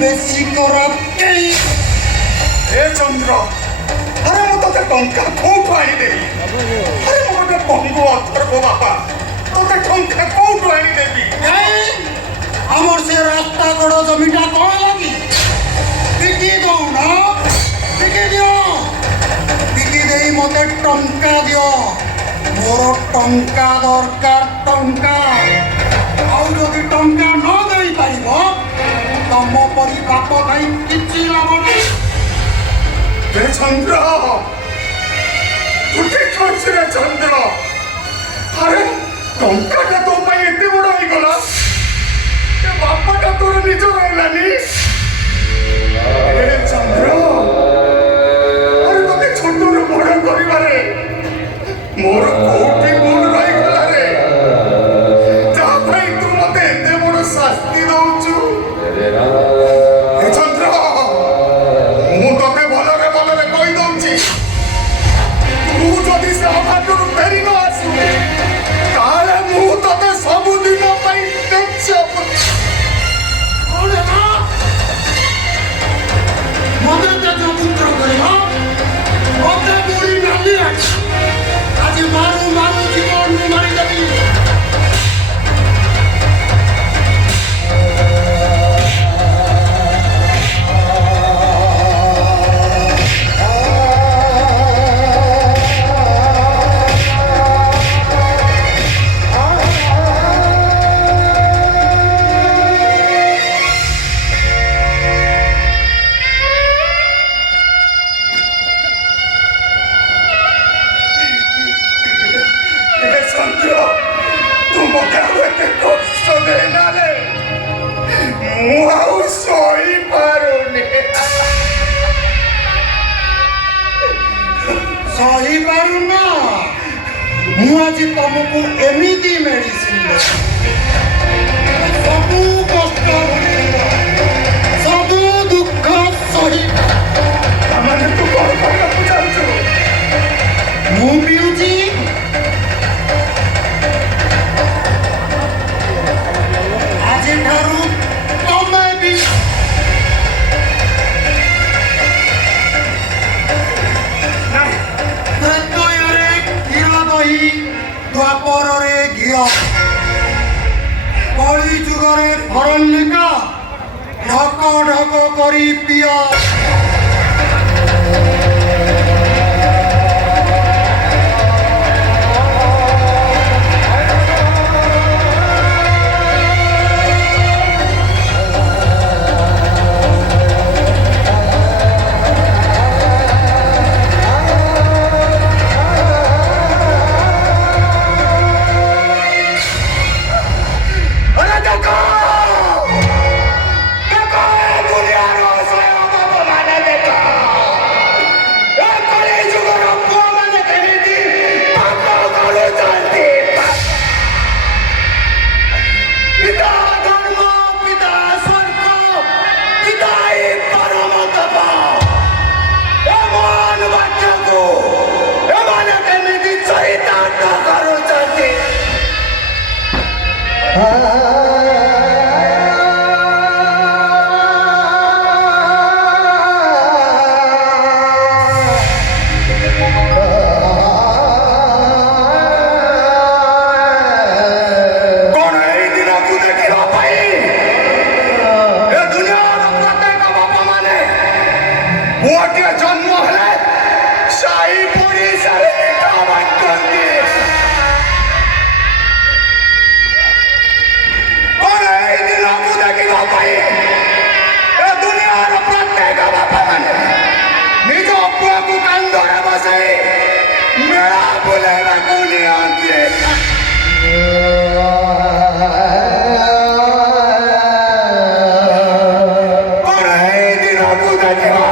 ବେଶୀ କରାଇ ଏ ଚନ୍ଦ୍ର ଆରେ ମୁଁ ତତେ ଟଙ୍କା କୋଉଠୁ ଆଣିଦେବି? ଆରେ ମୁଁ ଗୋଟେ ପଙ୍ଗୁ ଅଥର୍ବ ବାପା, ତତେ ଟଙ୍କା କୋଉଠୁ ଆଣିଦେବି? আমার সে রাস্তা কড় জমিটা কয় লাগি বিকি দৌন বিকি দিও বিকি দেই মতে টঙ্কা দিও মোর টঙ্কা দরকার টঙ্কা আউ যদি টঙ্কা ন দেই পারিব তম পরি বাপ ভাই কিছু লাভ নাই এ চন্দ্র তু ঠিক করছিস রে চন্দ্র। আরে টঙ্কাটা তো পাই এতে বড় হয়ে গলা, বাপাটা তোর নিজ হইলানি। এ চন্দ্র আরে তোকে ছোটରୁ বড় করিবারে মোর কোটি গুণ রহিগলা রে। যা ভাই তু মতে এতে বড় শাস্তি দউছু। এ চন্দ্র ମୁଁ ତତେ ଭଲରେ ଭଲରେ କହି ଦଉଛି, ତୁ ଯଦି ସେ ଅଘାଟରୁ ଫେରି ନ ଆସୁ ତାହେଲେ ମୁଁ ତତେ ସବୁଦିନ ପାଇଁ মতে তেজ পুত্র করিব মতে বুড়ি নালি আজ মারু মারু জীবন মারি দেবি। ସହିପାରୁନ ମୁଁ ଆଜି ତମକୁ ଏମିତି ମେଡିସିନ ସବୁ କଷ୍ଟ ସବୁ ଦୁଃଖ ସହିବ। ମାନେ ତୁ କଣ କରିବାକୁ ଚାହୁଁଛୁ? ମୁଁ ପିଉଛି ଆଜିଠାରୁ ତମେ ବି ଦ୍ୱାପରରେ ଘିଅ କଳି ଯୁଗରେ ଭରଣ୍ୟକା ଢକ ଢକ କରି ପିଅ। জন্ম হলে সাই পরিসারে কামান করতে এই দিনକୁ ଦେଖିବା ପାଇଁ ଏ ଦୁନିଆର ପ୍ରତ୍ୟେକ ବାପା ମାନେ ନିଜ ପୁଅକୁ କାନ୍ଧରେ ବସାଇ ମେଳା ବୁଲେଇବାକୁ ନିଅନ୍ତି। ଏଇ ଦିନକୁ ଦେଖିବା